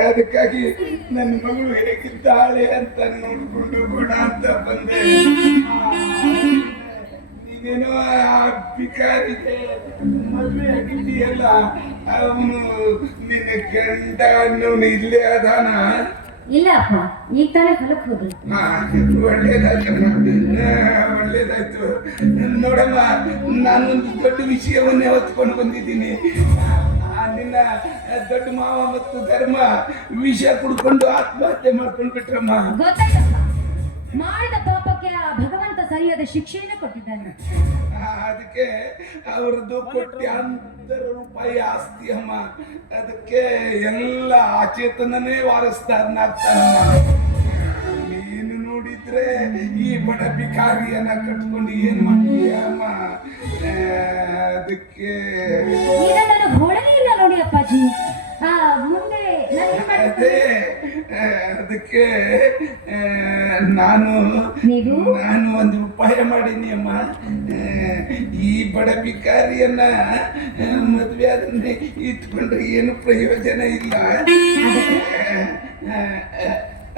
ಅದಕ್ಕಾಗಿ ನನ್ನ ಮಗಳು ಹೇಗಿದ್ದಾಳೆ ಅಂತ ನೋಡ್ಕೊಂಡು ಗುಣ ಅಂತ ಬಂದೆ. ನೀನೇನೋ ಆ ಭಿಕಾರಿಗೆ ಮದುವೆ ಆಗಿದ್ದೀಯಲ್ಲ ಅವನು ನಿನ್ನ ಗಂಡ ಅನ್ನೋನು ಇಲ್ಲೇ ಅದಾನ? ಇಲ್ಲ ಅಪ್ಪ ಈಗ ತಾನೇ ಹೊಲಕ್ಕೆ ಹೋಗಿ ಆ, ಒಳ್ಳೇದಾಯ್ತು. ನೋಡಮ್ಮ ನಾನೊಂದು ದೊಡ್ಡ ವಿಷಯವನ್ನೇ ಹೊತ್ಕೊಂಡು ಬಂದಿದ್ದೀನಿ. ದೊಡ್ಡ ಮಾವ ಮತ್ತು ಧರ್ಮ ವಿಷ ಕುಡ್ಕೊಂಡು ಆತ್ಮಹತ್ಯೆ ಮಾಡ್ಕೊಂಡು ಬಿಟ್ರಮ್ಮ. ಗೊತ್ತಾಯ್ತಪ್ಪ. ಮಾಡಿದ ಪಾಪಕ್ಕೆ ಆ ಭಗವಂತ ಸರಿಯಾದ ಶಿಕ್ಷೆಯನ್ನು ಕೊಟ್ಟಿದ್ದಾನೆ. ಅದಕ್ಕೆ ಅವ್ರದ್ದು ಕೋಟ್ಯಾಂತರ ರೂಪಾಯಿ ಆಸ್ತಿ ಅಮ್ಮ. ಅದಕ್ಕೆ ಎಲ್ಲ ಆಚೇತನನೇ ವಾರಸ್ದಾರನಾಗ್ತಾನಮ್ಮ. ನೀನು ನೋಡಿದ್ರೆ ಈ ಬಡ ಭಿಕಾರಿಯನ್ನ ಕಟ್ಕೊಂಡು ಏನ್ ಮಾಡ್ತೀಯ ಅಮ್ಮ? ಅದಕ್ಕೆ ಮುಂದೆ ಅದಕ್ಕೆ ನಾನು ನಾನು? ಒಂದು ಉಪಾಯ ಮಾಡೀನಿ ಅಮ್ಮ. ಈ ಬಡ ಭಿಕಾರಿಯನ್ನ ಮದುವೆ ಆದ್ರೆ ಇಟ್ಕೊಂಡ್ರೆ ಏನು ಪ್ರಯೋಜನ ಇಲ್ಲ.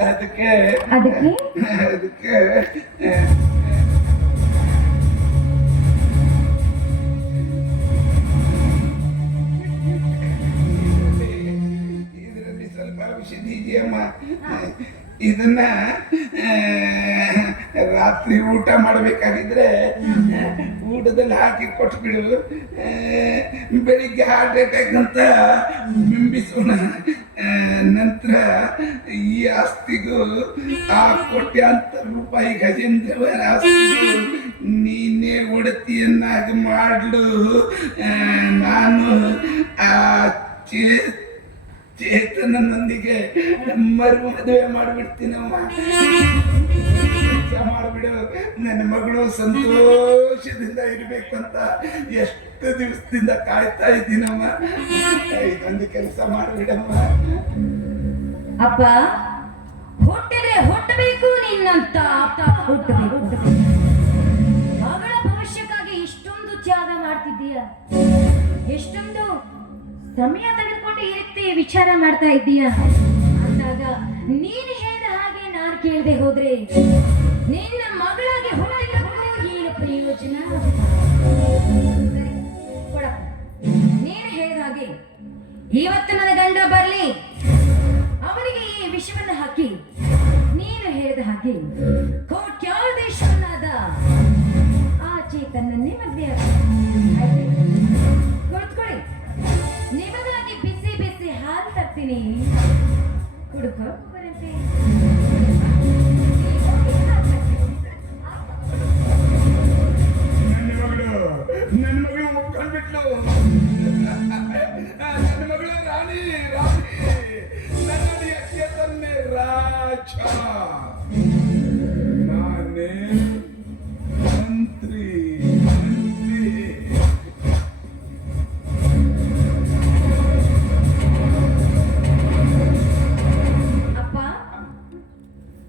ಅದಕ್ಕೆ? ಅದಕ್ಕೆ ಇದನ್ನ ರಾತ್ರಿ ಊಟ ಮಾಡಬೇಕಾಗಿದ್ರೆ ಊಟದಲ್ಲಿ ಹಾಕಿ ಕೊಟ್ಬಿಡು. ಬಿಡು ಬೆಳಿಗ್ಗೆ ಹಾರ್ಟ್ ಅಟ್ಯಾಕ್ ಅಂತ ಬಿಂಬಿಸೋಣ. ನಂತರ ಈ ಆಸ್ತಿಗೂ ಆ ಕೋಟ್ಯಾಂತರ ರೂಪಾಯಿ ಗಜೇಂದ್ರವರ ಆಸ್ತಿಗೂ ನೀನೇ ಒಡತಿಯನ್ನಾಗಿ ಮಾಡಲು ನಾನು ಆ ಚೇತನನೊಂದಿಗೆ ಮರು ಮದುವೆ ಮಾಡಿಬಿಡ್ತೀನಮ್ಮ. ಮಾಡಿಬಿಡು. ನನ್ನ ಮಗಳು ಸಂತೋಷದಿಂದ ಇರಬೇಕು ಅಂತ ಎಷ್ಟು ದಿವಸದಿಂದ ಕಾಯ್ತಾ ಇದ್ದೀನಮ್ಮ. ಇದೊಂದು ಕೆಲಸ ಮಾಡಿಬಿಡಮ್ಮ. ಅಪ್ಪ, ಹುಟ್ಟಿದ್ರೆ ಹುಟ್ಟಬೇಕು ನಿನ್ನಂತ. ಆಪ್ತ ಹುಟ್ಟಬೇಕು ಮಗಳ ಭವಿಷ್ಯಕ್ಕಾಗಿ ಇಷ್ಟೊಂದು ತ್ಯಾಗ ಮಾಡ್ತಿದ್ದೀಯ. ಎಷ್ಟೊಂದು ಸಮಯ ರೀತಿ ವಿಚಾರ ಮಾಡ್ತಾ ಇದ್ದೀಯ? ಅಂದಾಗ, ನೀನು ಹೇಳಿದ ಹಾಗೆ ನಾನು ಕೇಳದೆ ಹೋದ್ರೆ, ನಿನ್ನ ಮಗಳಾಗಿ ಹುಟ್ಟಿದ್ದಕ್ಕೂ ಏನು ಪ್ರಯೋಜನ. ನೀನು ಹೇಳಿದ ಹಾಗೆ, ಇವತ್ತು ನನ್ನ ಗಂಡ ಬರ್ಲಿ. ಅವನಿಗೆ ಈ ವಿಷವನ್ನು ಹಾಕಿ. ನೀನು ಹೇಳಿದ ಹಾಗೆ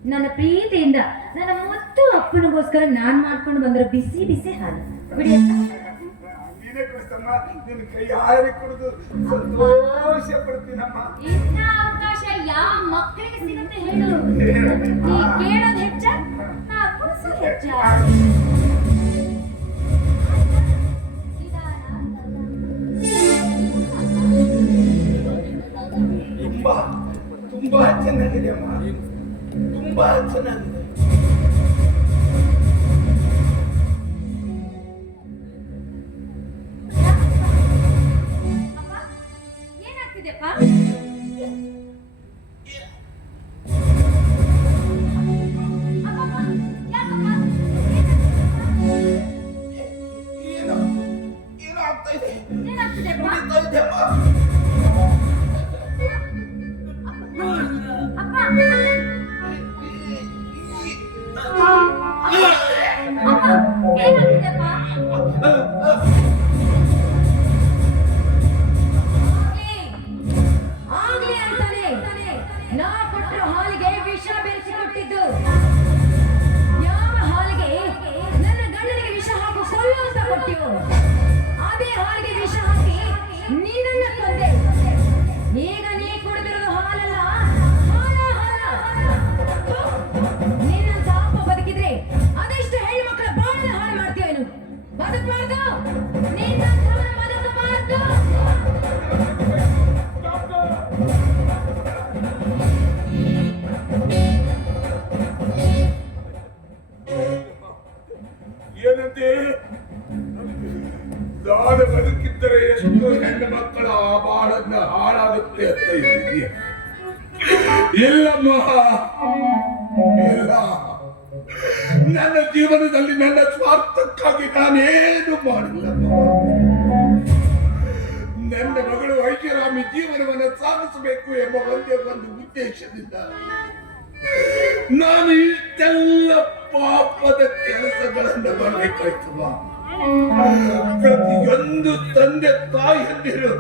ನನ್ನ ಪ್ರೀತಿಯಿಂದ ನನ್ನ ಮುತ್ತು ಅಪ್ಪನಿಗೋಸ್ಕರ ನಾನು ಮಾಡ್ಕೊಂಡು ಬಂದ್ರೆ ಬಿಸಿ ಬಿಸಿ ಹಾಲು. ಕುಡಿಯಪ್ಪ. ಕೃಷ್ಣಮ್ಮ ನಿನ್ನ ಕೈ ಕುಡಿದು ಸಂತೋಷ ಪಡ್ತೀನಮ್ಮ ಇಂಥ ಅವಕಾಶ ಯಾವ ಮಕ್ಕಳಿಗೆ ಸಿಗುತ್ತೆ ಹೇಳು. ನೀ ಕೇಳೋದು ಹೆಚ್ಚ ನಾ ಕುಡಿಸೋದು ಹೆಚ್ಚ. ತುಂಬಾ ತುಂಬಾ ಚೆನ್ನಾಗಿದೆ ಅಮ್ಮ. ತುಂಬಾ ಚೆನ್ನಾಗಿದೆ. ฮะ ನನ್ನ ಜೀವನದಲ್ಲಿ ನನ್ನ ಸ್ವಾರ್ಥಕ್ಕಾಗಿ ನಾನೇನು ಮಾಡಿಲ್ಲ. ನನ್ನ ಮಗಳು ಐಷಾರಾಮಿ ಜೀವನವನ್ನು ಸಾಧಿಸಬೇಕು ಎಂಬ ಒಂದೇ ಒಂದು ಉದ್ದೇಶದಿಂದ ನಾನು ಇಷ್ಟೆಲ್ಲ ಪಾಪದ ಕೆಲಸಗಳನ್ನು ಮಾಡಬೇಕಾಯ್ತು ಪ್ರತಿಯೊಂದು ತಂದೆ ತಾಯಿಯಂದಿರು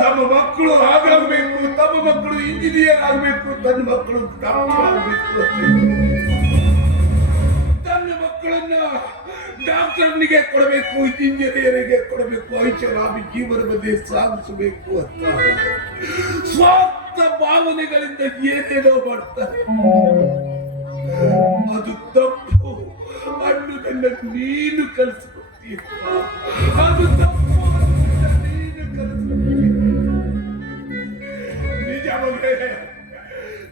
ತಮ್ಮ ಮಕ್ಕಳು ಹಾಗಾಗಬೇಕು, ತಮ್ಮ ಮಕ್ಕಳು ಇಂಜಿನಿಯರ್ ಆಗಬೇಕು, ತನ್ನ ಮಕ್ಕಳು ಡಾಕ್ಟರ್ ಆಗಬೇಕು ಮಕ್ಕಳನ್ನ ಡಾಕ್ಟರ್ನಿಗೆ ಕೊಡಬೇಕು, ಇಂಜಿನಿಯರಿಗೆ ಕೊಡಬೇಕು, ಐಷಾರಾಮಿ ಜೀವನದಲ್ಲಿ ಸಾಧಿಸಬೇಕು ಅಂತ. ಸ್ವಾರ್ಥ ಭಾವನೆಗಳಿಂದ ಏನೇನೋ ಮಾಡ್ತಾರೆ. ಅದು ತಪ್ಪು. ಅನ್ನೋದನ್ನ ನೀನು ಕಲಿಸ್ಕೊಡ್ತೀಯ. ಅದು ತಪ್ಪು.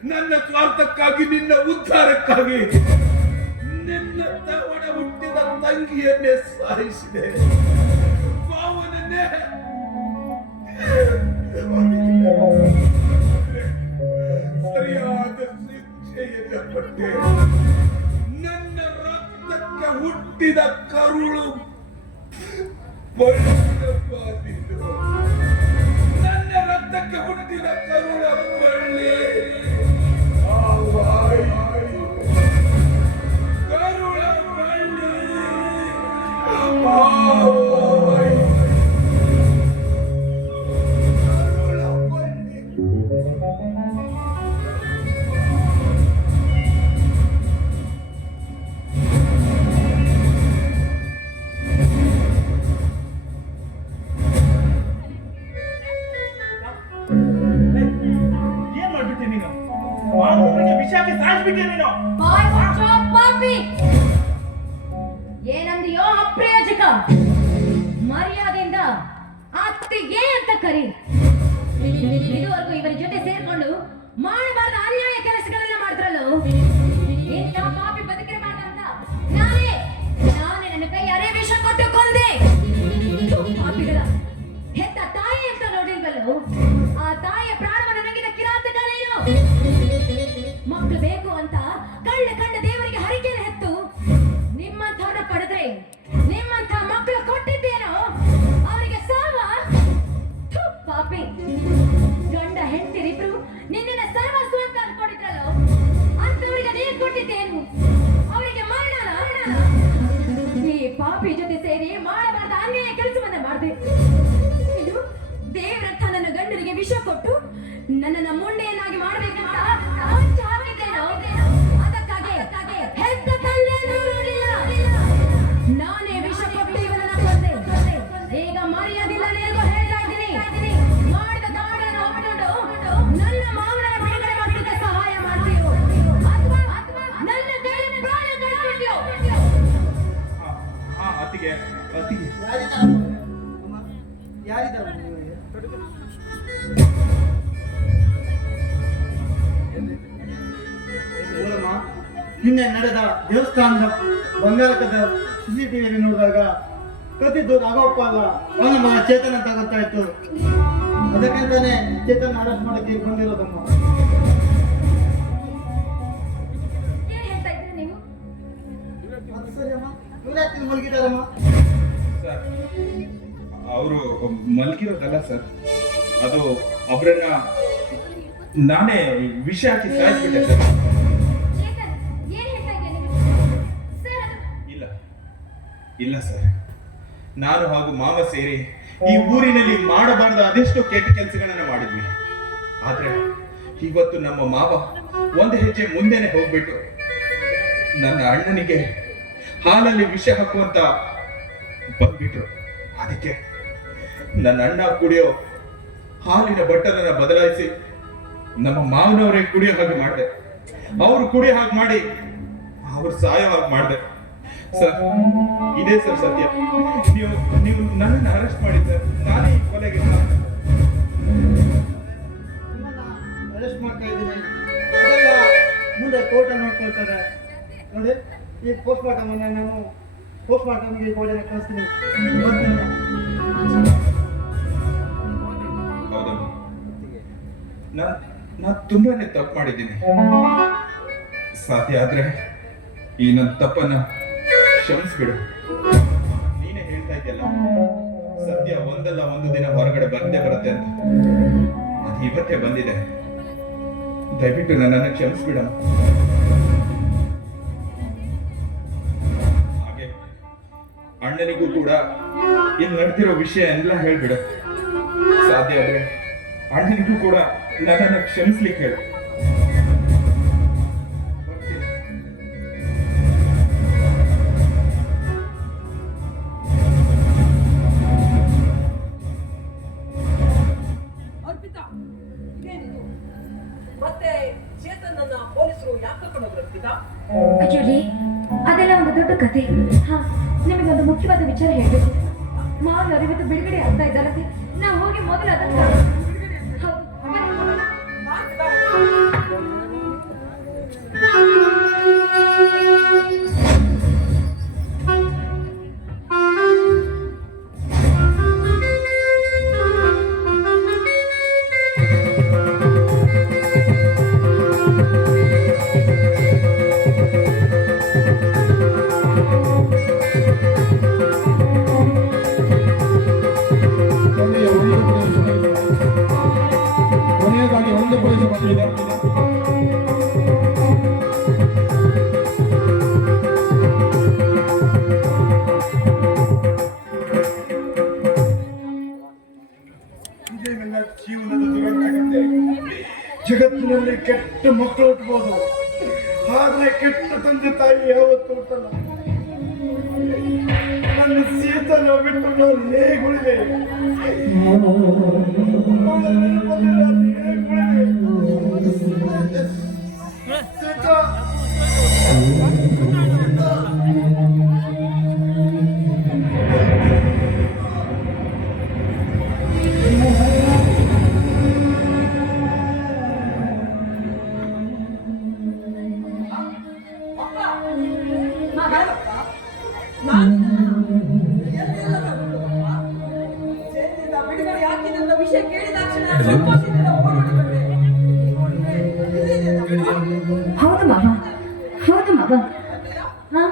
ನನ್ನ ಸ್ವಾರ್ಥಕ್ಕಾಗಿ, ನಿನ್ನ ಉದ್ಧಾರಕ್ಕಾಗಿ ನಿನ್ನ ತವಣ ಹುಟ್ಟಿದ ತಂಗಿಯನ್ನೇ ಸಾಯಿಸಿದೆ ಮಾವನನ್ನೇ ಸರಿಯಾದ ಶಿಕ್ಷೆಯನ್ನು ಪಟ್ಟೆ ನನ್ನ ರಕ್ತಕ್ಕೆ ಹುಟ್ಟಿದ ಕರುಳು. ನನ್ನ ರಕ್ತಕ್ಕೆ ಹುಟ್ಟಿದ ಕರುಳ Oh. ಆ ತಾಯಿಯ ಪ್ರಾಣವನ್ನು ನಂಗಿದ ಕಿರಾತಕ ಏನು ಮಕ್ಕಳು ಬೇಕು ಅಂತ ಕಳ್ಳ ಕಂಡ ದೇವರಿಗೆ ಹರಿಕೆನ ಹೆತ್ತು. ನಿಮ್ಮಂಥವ್ರನ್ನ ಪಡೆದ್ರೆ, ನಿಮ್ಮಂಥ ಮಕ್ಕಳು ಕೊಟ್ಟಿದ್ದೇನೋ, ಅವರಿಗೆ ಸಾವ? ಪಾಪಿ. ಗಂಡ ಹೆಂಡತಿರಿಬ್ರು ನಿನ್ನನ್ನ ಸರ್ವಸ್ವ ಅಂತ ಅನ್ಕೊಂಡಿದ್ರಲ್ಲೋ? ಅಂತವರಿಗೆ ನೀನ್ ಕೊಟ್ಟಿದ್ದೇನು? ಅವರಿಗೆ ಮರಣ ಈ ಪಾಪಿ ಜೊತೆ ಸೇರಿ ಮಾಡಬಾರ್ದ ಅನ್ಯಾಯ ಕೆಲಸವನ್ನ ಮಾಡಿದೆ ನನ್ನ ಗಂಡನಿಗೆ ವಿಷ ಕೊಟ್ಟು ನನ್ನನ್ನ ಮುಂಡೆಯನ್ನಾಗಿ ಮಾಡಬೇಕಂತ ನಡೆದ ದೇವಸ್ಥಾನದ ಬಂಗಾರಕದ ಸಿಸಿಟಿವಿಯಲ್ಲಿ ನೋಡಿದಾಗ ಕತ್ತಿದ್ದು ರಾಘವಪ್ಪ ಅಲ್ಲ ಅವನ ಮಗ ಚೇತನ್ ಅಂತ ಗೊತ್ತಾಯ್ತು. ಅದಕ್ಕಿಂತಾನೆ ಚೇತನ್ ಅರೆಸ್ಟ್ ಮಾಡಕ್ಕೆ ಬಂದಿರೋದಮ್ಮ ಸರಿ, ಅವರು ಮಲ್ಕಿರೋದಲ್ಲ ಸರ್? ಅದು ಅವರನ್ನ ನಾನೇ ವಿಷ ಹಾಕಿ ಸಾಯಿಸ್ಬಿಟ್ಟೆ ಸರ್. ಇಲ್ಲ ಸರ್. ನಾನು ಹಾಗೂ ಮಾವ ಸೇರಿ ಈ ಊರಿನಲ್ಲಿ ಮಾಡಬಾರ್ದ ಅದೆಷ್ಟೋ ಕೆಟ್ಟ ಕೆಲಸಗಳನ್ನ ಮಾಡಿದ್ವಿ. ಆದ್ರೆ ಇವತ್ತು ನಮ್ಮ ಮಾವ ಒಂದು ಹೆಜ್ಜೆ ಮುಂದೆನೆ ಹೋಗ್ಬಿಟ್ಟು ನನ್ನ ಅಣ್ಣನಿಗೆ ಹಾಲಲ್ಲಿ ವಿಷ ಹಾಕುವಂತ ಬಂದ್ಬಿಟ್ರು. ಅದಕ್ಕೆ ನನ್ನ ಅಣ್ಣ ಕುಡಿಯೋ ಹಾಲಿನ ಬಟ್ಟಲನ್ನ ಬದಲಾಯಿಸಿ ನಮ್ಮ ಮಾವನವರೇ ಕುಡಿಯೋ ಹಾಗೆ ಮಾಡಿದೆ. ಅವರು ಕುಡಿಯೋ ಹಾಗೆ ಮಾಡಿ, ಅವ್ರು ಸಾಯೋ ಹಾಗೆ ಮಾಡಿದೆ. ಸರ್ ಇದೇ ಸರ್ ಸತ್ಯ. ನೀವು ನೀವು ನನ್ನನ್ನು ಅರೆಸ್ಟ್ ಮಾಡಿ ಸರ್ ನಾನೇ ಕೊಲೆಗೆ ಅರೆಸ್ಟ್ ಮಾಡ್ತಾ ಇದ್ದೀನಿ. ಮುಂದೆ ಕೋರ್ಟ ನೋಡ್ಕೊಳ್ತಾರೆ. ನೋಡಿ ಈ ಪೋಸ್ಟ್ ಮಾರ್ಟಮ್ ಅನ್ನ ನಾನು ಪೋಸ್ಟ್ ಮಾರ್ಟಮ್ಗೆ ಕೋರ್ಟಿನ ಕಳಿಸ್ತೀನಿ. ನಾ ತುಂಬಾನೇ ತಪ್ಪು ಮಾಡಿದ್ದೀನಿ. ಸಾಧ್ಯ ಆದ್ರೆ ಈ ನನ್ನ ತಪ್ಪನ್ನ ಕ್ಷಮಿಸ್ಬಿಡು ನೀನೇ ಹೇಳ್ತಾ ಇದೆಯಲ್ಲ, ಸದ್ಯ ಒಂದಲ್ಲ ಒಂದು ದಿನ ಹೊರಗಡೆ ಬಂದೇ ಬರುತ್ತೆ ಅಂತ. ಅದು ಇವತ್ತೇ ಬಂದಿದೆ. ದಯವಿಟ್ಟು ನನ್ನನ್ನು ಕ್ಷಮಿಸ್ಬಿಡ. ಹಾಗೆ ಅಣ್ಣನಿಗೂ ಕೂಡ ಇಲ್ಲಿ ನಡೆದಿರೋ ವಿಷಯ ಎಲ್ಲ ಹೇಳ್ಬಿಡು. ಸಾಧ್ಯ ಆದ್ರೆ ಅಣ್ಣನಿಗೂ ಕೂಡ ನನ್ನನ್ನು ಕ್ಷಮಿಸ್ಲಿಕ್ಕೆ ಹೇಳು. ನಾವು ಹೋಗಿ ಮೊದಲು ಬಂದಿದೆ ಜೀವನದ ದುರಂತ ಜಗತ್ತಿನಲ್ಲಿ ಕೆಟ್ಟ ಮಕ್ಕಳು ಉಟ್ಬೋದು ಆದ್ರೆ ಕೆಟ್ಟ ತಂದೆ ತಾಯಿ ಯಾವತ್ತು ಹುಟ್ಟಲ್ಲ. ನನ್ನ ಸೀತನ ಬಿಟ್ಟು ನಾನು ಹೇಗೆ ಉಳಿದೆ? ವಿಷಯ ಕೇಳಿದ ತಕ್ಷಣ ಸಂತೋಷದಿಂದ ಓಡೋಡಿ ಬಂದೆ. ನೋಡಿದ್ರೆ ಇಲ್ಲಿದೆ ನಮ್ಮ ಹೌದು ಮಾವ ಹೌದು ಮಾವ ಅತ್ತಿಯ, ಹಾ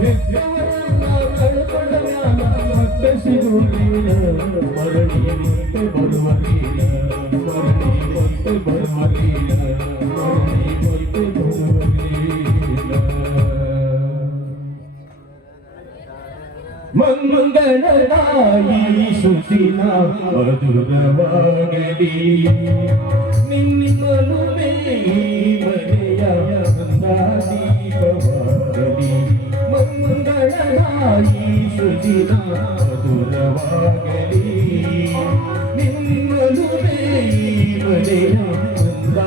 ಹೆತ್ತವರನ್ನ ಕಳ್ಕೊಂಡ ಮ್ಯಾಲ ಮತ್ತೆ ಮಂಗಳರಾಯಿ ಸುದಿನ ಮಧುರವಾಗಲಿ ನಿನ್ನನು ಮನೆಯ ದೀಪವಾಗಲಿ ಮಂಗಳರಾಯಿ ಸುದಿನ ಮಧುರವಾಗಲಿ ನಿನ್ನನು ಮನೆಯ ದೀಪವಾಗಲಿ ನಂದ